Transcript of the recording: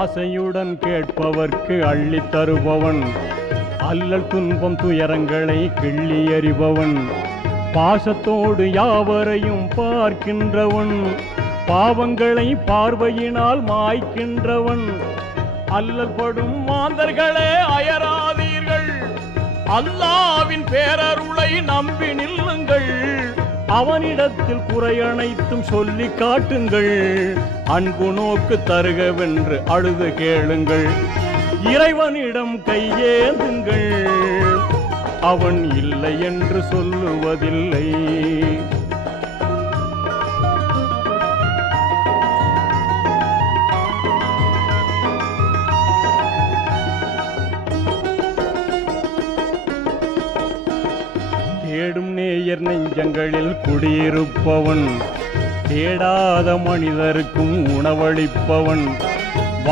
ஆசையுடன் கேட்பவர்க்கு அள்ளித் தருபவன், அல்லல் துன்பம் துயரங்களை கிள்ளி எறிபவன், பாசத்தோடு யாவரையும் பார்க்கின்றவன், பாவங்களை பார்வையினால் மாய்க்கின்றவன். அல்லல் படும் மாந்தர்களே அயராதீர்கள், அல்லாவின் பேரருளை நம்பி நில்லுங்கள், அவனிடத்தில் குறையனைத்தும் சொல்லி காட்டுங்கள், அன்பு நோக்கு தருகவென்று அழுது கேளுங்கள், இறைவனிடம் கையேந்துங்கள், அவன் இல்லை என்று சொல்லுவதில்லை. தேடும் நேயர் நெஞ்சங்களில் குடியிருப்பவன், தேடாத மனிதருக்கும் உணவளிப்பவன்,